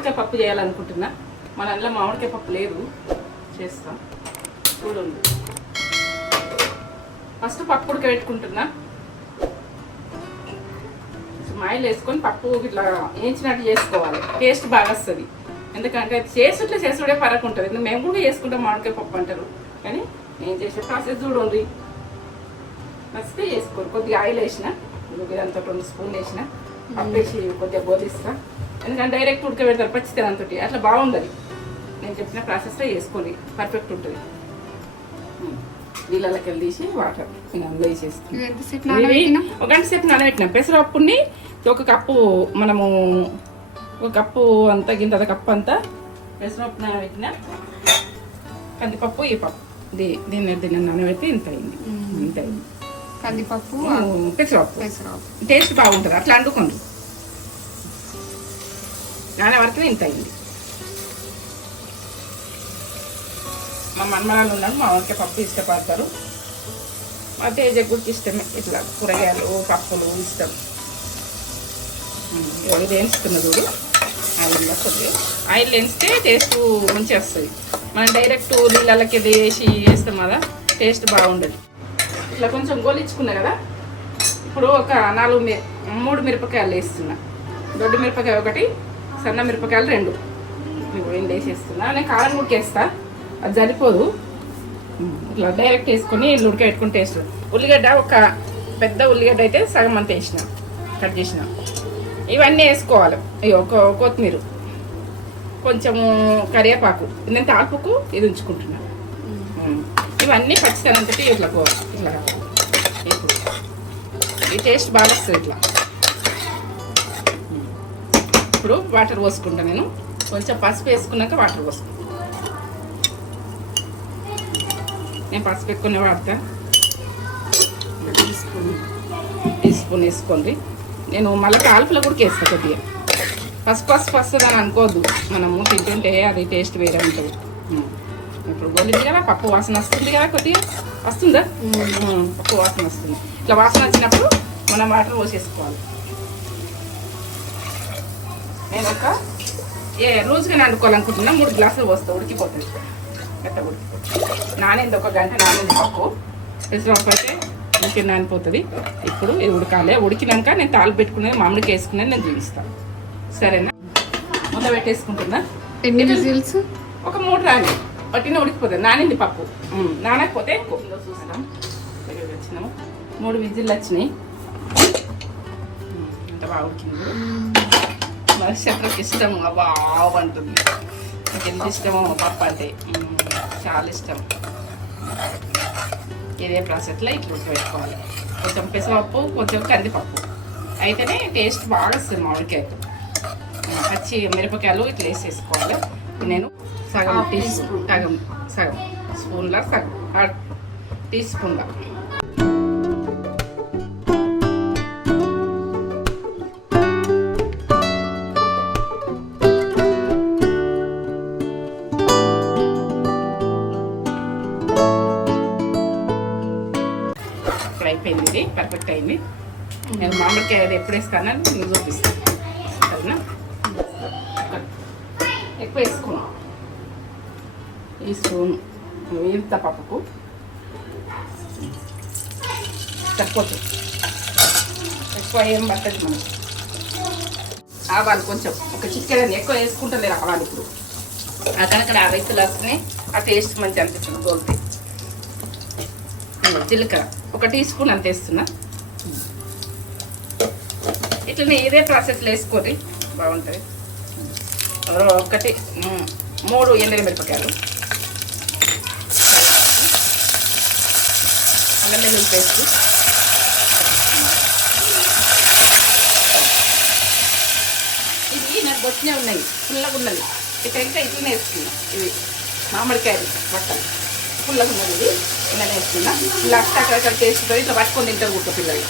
మామిడికాయ పప్పు చేయాలనుకుంటున్నా. మన అందులో మామిడికాయ పప్పు లేదు, చేస్తాం చూడండి. ఫస్ట్ పప్పు ఉడకబెట్టుకుంటున్నా. ఆయిల్ వేసుకొని పప్పు ఇట్లా వేయించినట్టు చేసుకోవాలి, టేస్ట్ బాగా వస్తుంది. ఎందుకంటే చేసుడే ఫరక్ ఉంటుంది. మేము కూడా చేసుకుంటాం మామిడికాయ పప్పు అంటారు, కానీ నేను చేసే ప్రాసెస్ చూడండి. నచ్చితే చేసుకోరు. కొద్దిగా ఆయిల్ వేసిన, ఇదంతా 2 స్పూన్లు వేసిన, పప్పు వేసి కొద్దిగా బోధిస్తా. ఎందుకంటే డైరెక్ట్ ఉడకబెడతారు పచ్చితనంతో, అట్లా బాగుండదు. నేను చెప్పిన ప్రాసెస్లో చేసుకోండి, పర్ఫెక్ట్ ఉంటుంది. నీళ్ళకి వెళ్ళి తీసి వాటర్ అందులో వేసేసుకుని 1 గంట సేపు నానబెట్టినాం. పెసరపప్పుని 1 కప్పు, మనము 1 కప్పు అంతా గింత కప్పు అంతా పెసరపప్పు నానబెట్టిన. కందిపప్పు ఈ పప్పు దీన్ని నానబెట్టి ఇంత అయింది. ఇంత అయింది కందిపప్పు పెసరపప్పు. టేస్ట్ బాగుంటుంది అట్లా వండుకోండి. నానే వరకు ఇంత అయింది. మా మన్మరాలు ఉన్నారు, మా వారికి పప్పు ఇష్టపడతారు. మా తేజ కూడా ఇష్టమే, ఇట్లా కూరగాయలు పప్పులు ఇష్టం. ఇది వేయించుతున్న చూడు ఆయిల్లో. కొద్దిగా ఆయిల్ వేస్తే టేస్ట్ మంచిగా వస్తుంది. మనం డైరెక్ట్ నీళ్ళకి వేసి వేస్తాం కదా, టేస్ట్ బాగుండదు. ఇట్లా కొంచెం గోలించుకున్నా కదా. ఇప్పుడు ఒక 3 మిరపకాయలు వేస్తున్నా. దొడ్డు మిరపకాయ 1, సన్న మిరపకాయలు 2 వేసేస్తున్నా. నేను కారం కూడా వేస్తా, అది సరిపోదు. ఇట్లా డైరెక్ట్ వేసుకొని ఉడకబెట్టుకుని టేస్ట్. ఉల్లిగడ్డ ఒక పెద్ద ఉల్లిగడ్డ అయితే సగం అంత వేసిన, కట్ చేసిన. ఇవన్నీ వేసుకోవాలి. ఒక కొత్తిమీర, కొంచెము కరివేపాకు, నేను తాకుకు ఇది ఉంచుకుంటున్నాను. ఇవన్నీ పచ్చితనంతో ఇట్లా ఇట్లా ఇప్పుడు ఈ టేస్ట్ బాగా వస్తుంది ఇట్లా. ఇప్పుడు వాటర్ పోసుకుంటా. నేను కొంచెం పసుపు వేసుకున్నాక వాటర్ పోసుకుంటాను. నేను పసుపు ఎక్కువనే వాడతా. టీ స్పూన్ వేసుకోండి. నేను మళ్ళీ కాల్పులో కూడా వేస్తాను. కొద్దిగా పసుపు వస్తుంది అని అనుకోవద్దు, మనము తింటుంటే అది టేస్ట్ వేరే ఉంటుంది. ఇప్పుడు గొల్లింది కదా, పప్పు వాసన వస్తుంది కదా, కొద్దిగా వస్తుందా? పప్పు వాసన వస్తుంది. ఇట్లా వాసన వచ్చినప్పుడు మనం వాటర్ పోసేసుకోవాలి. నేను రోజుగా వండుకోవాలనుకుంటున్నా. 3 గ్లాసులు పోస్తా, ఉడికిపోతుంది. గట్ట ఉడికిపోతుంది. నానింది 1 గంట నానింది పప్పు. పెసరపప్పు అయితే ఉడికి నానిపోతుంది. ఇప్పుడు ఇది ఉడకాలి. ఉడికినాక నేను తాలు పెట్టుకునేది మామిడికి వేసుకునేది నేను చూపిస్తాను. సరేనా? ముంద పెట్టేసుకుంటున్నా. ఎన్ని విజిల్స్? ఒక 3 రాని పట్టిన ఉడికిపోతుంది. నానింది పప్పు. నానకపోతే చూస్తాం. వచ్చినాము 3 విజిల్లు వచ్చినాయి. అంత బాగా ఉడికింది. మరి శత్రుకి ఇష్టం బాగా అంటుంది. నాకు ఎంత ఇష్టమో పప్పు అంటే, చాలా ఇష్టం. ఇదే ప్రాసెస్లో ఇట్లా ఉడకబెట్టుకోవాలి. కొంచెం పెసరపప్పు, కొంచెం కందిపప్పు అయితేనే టేస్ట్ బాగా వస్తుంది మామిడికాయకు. పచ్చి మిరపకాయలు ఇట్లా వేసేసుకోవాలి. నేను సగం స్పూన్ల సగం టీ స్పూన్ల అయిపోయింది. ఇది పర్ఫెక్ట్ అయింది. నేను మామిడికాయ అది ఎప్పుడు వేస్తానని నేను చూపిస్తాను. సరేనా? ఎక్కువ వేసుకున్నాం. ఈ స్పూన్ ఇంత పప్పుకు సరిపోతుంది. ఎక్కువ ఏం పట్టదు మనం. ఆవాలు కొంచెం ఒక చికెన్ ఎక్కువ వేసుకుంటుంది. ఆవాలు ఇప్పుడు అక్కడ ఆ రైతులు వస్తున్నాయి, ఆ టేస్ట్ మంచి అనిపిస్తుంది. గోల్తే జీలకర్ర 1 టీ స్పూన్ అంత వేస్తున్నా. ఇట్లనే ఇదే ప్రాసెస్లో వేసుకోండి, బాగుంటుంది. 3 ఎండిన మిరపకాయలు, అల్లం వెల్లుల్లి పేస్ట్, ఇవి నాకు వచ్చినవి ఉన్నాయి, పుల్లగా ఉన్నది. ఇక్కడ ఇంకా ఇట్లనే వేసుకున్నా. ఇవి మామిడికాయలు బట్టలు పుల్లగా ఉన్నది. ఇది ఇలా వేసుకున్నా. ఇలా అక్కడ టేస్ట్ ఇట్లా పట్టుకొని తింటారు కూర్చో పిల్లలు.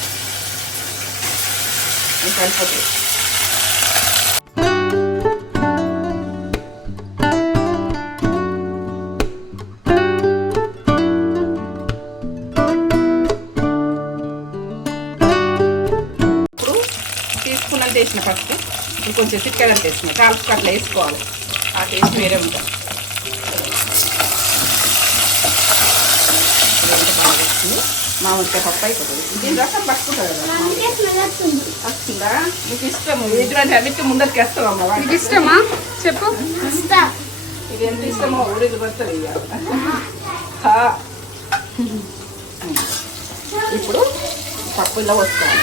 సరిపోతుంది. ఇప్పుడు తీసుకున్నంత వేసిన ఫస్ట్ కొంచెం చిక్కడంత వేసుకున్నాం. కాల్పుకి అట్లా వేసుకోవాలి, ఆ టేస్ట్ వేరే ఉంటుంది. బాగా వేస్తుంది. మామిడికాయ పప్పు అయిపోతుంది. దీని రసం పట్టుకుంటుంది కదా. వస్తుందా? మీకు ఇష్టము ఎటువంటి అన్నిటి ముందరికి వేస్తావమ్మా. నీకు ఇష్టమా చెప్పు. ఇది ఎంత ఇష్టమో ఊరికి పడుతుంది. ఇప్పుడు పప్పు ఇలా వస్తాను.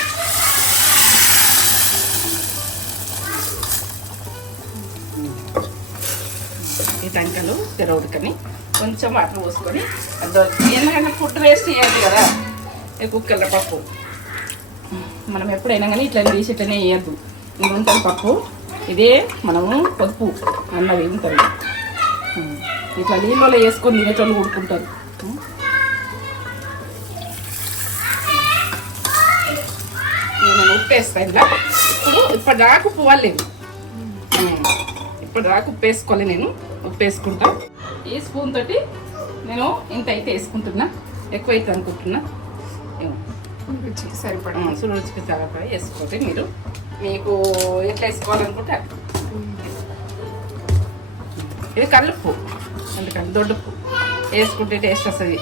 ఈ టంకలు తెర ఉడకని కొంచెం వాటర్ పోసుకొని ఎందుకంటే ఫుడ్ వేస్ట్ చేయద్దు కదా. ఈ కుక్కర్ల పప్పు మనం ఎప్పుడైనా కానీ ఇట్లా తీసి ఇట్లనే వేయద్దు. ఇది ఉంటుంది పప్పు, ఇదే మనము పప్పు అన్నది ఉంటుంది. ఇట్లా నీళ్ళలో వేసుకొని తినేటోళ్ళు ఉడుకుంటారు. నేను ఉప్పు వేస్తాను ఇలా. ఇప్పుడు దాకా ఉప్పు వాళ్ళేది, ఇప్పుడు దాకా ఉప్పు వేసుకోవాలి. నేను ఉప్పు వేసుకుంటా. ఈ స్పూన్ తోటి నేను ఇంత అయితే వేసుకుంటున్నా, ఎక్కువ అయితే అనుకుంటున్నా. రుచికి సరిపడా రుచికి సరిపడా వేసుకోండి. మీరు మీకు ఎట్లా వేసుకోవాలనుకుంటే ఇది కల్లుప్పు, అందుకని దొడ్డుప్పు వేసుకుంటే టేస్ట్ వస్తుంది.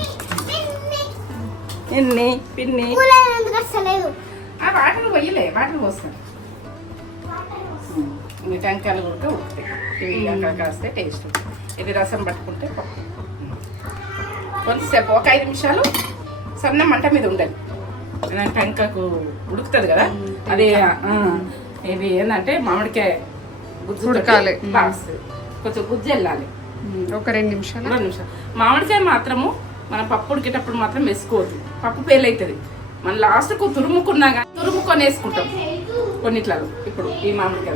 ఎన్ని పిన్ని వాటర్ పోయలే, వాటర్ పోస్తాను. ఇవి టెంకాయలు కూడా ఉడుకుతాయి. ఇవి అక్కడ కాస్తే టేస్ట్. ఇది రసం పట్టుకుంటే కొంచెంసేపు ఒక 5 నిమిషాలు సన్న మంట మీద ఉండాలి. టెంకాయకు ఉడుకుతుంది కదా. అది ఇవి ఏంటంటే మామిడికాయ గుజ్జు ఉడకాలి, కొంచెం గుజ్జు వెళ్ళాలి. ఒక 2 నిమిషాలు. మామిడికాయ మాత్రము మనం పప్పు ఉడికేటప్పుడు మాత్రం వేసుకోవద్దు, పప్పు పేలవుతుంది. మనం లాస్ట్కు తురుముకున్నా కానీ తురుముకొని వేసుకుంటాం కొన్నిట్లలో. ఇప్పుడు ఈ మామిడికాయ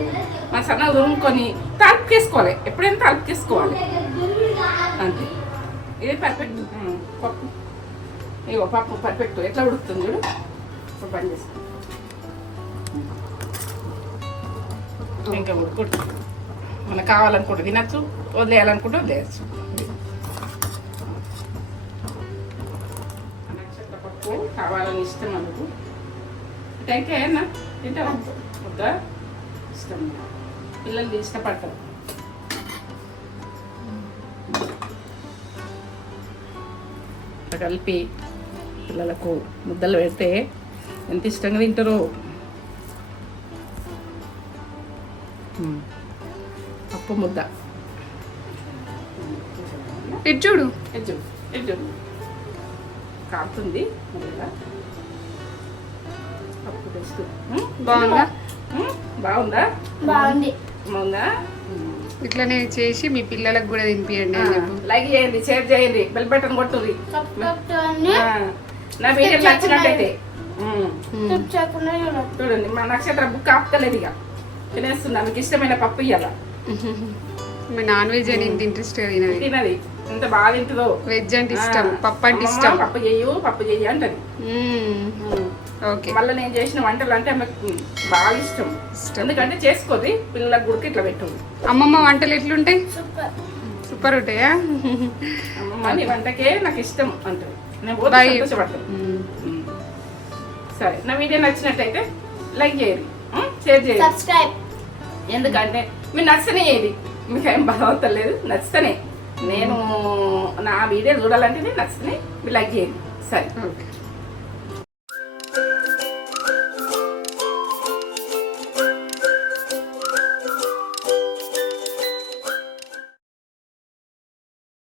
మనం సన్నగా తురుముకొని తలుపుకేసుకోవాలి, ఎప్పుడైనా తలుపుకేసుకోవాలి అంతే. ఇది పర్ఫెక్ట్ పప్పు. ఇగో పప్పు పర్ఫెక్ట్ ఎట్లా ఉడుకుతుంది చూడు. ఇప్పుడు పని చేసుకో, ఇంకా ఉడుకుతుంది. మనకు కావాలనుకుంటే తినచ్చు, వదిలేయాలనుకుంటే వదిలేయచ్చు. పప్పు కావాలని ఇష్టం అందుకు. టెంకాయ అన్నా తింటావా? వద్దా? ఇష్టం, పిల్లలు ఇష్టపడతారు. కలిపి పిల్లలకు ముద్దలు పెడితే ఎంత ఇష్టంగా తింటారో. పప్పు ముద్ద ఇటు చూడు, ఇటు కాపుతుంది. పప్పు టేస్ట్ బాగుందా? బాగుందా? బాగుందా? ఇట్లనే చేసి మీ పిల్లలకు కూడా తినిపియండి అని చెప్పు. లైక్ చేయండి, షేర్ చేయండి, బెల్ బటన్ కొట్టుర్రి. నా వీడియో నచ్చినట్టయితే చూడండి. మా నక్షత్ర బుక్ ఆపుతలేదు, ఇక తినేస్తున్నా. మీకు ఇష్టమైన పప్పు ఇయ్యాల. మీ నాన్ వెజ్ అని ఇంత ఇంట్రెస్ట్ తినది, ఎంత బాగా తింటుందో. వెజ్ అంటే ఇష్టం, పప్పు అంటే ఇష్టం. పప్పు చెయ్యి అంటది. ఓకే, మళ్ళీ నేను చేసిన వంటలు అంటే ఆమెకు బాగా ఇష్టం. ఎందుకంటే చేసుకోది, పిల్లలకు గుడికి ఇట్లా పెట్టు. అమ్మమ్మ వంటలు ఎట్లుంటాయి? సూపర్ ఉంటాయా? అమ్మమ్మ నీ వంటకే నాకు ఇష్టం అంటారు. నేను సంతోషపడతాను. సరే, నా వీడియో నచ్చినట్టయితే లైక్ చేయండి, షేర్ చేయండి. ఎందుకంటే మీరు నచ్చనే ఏది మీకు ఏం బలవంతం లేదు. నచ్చితేనే నేను నా వీడియో చూడాలంటే నచ్చితేనే మీరు లైక్ చేయండి. సరే, ఓకే.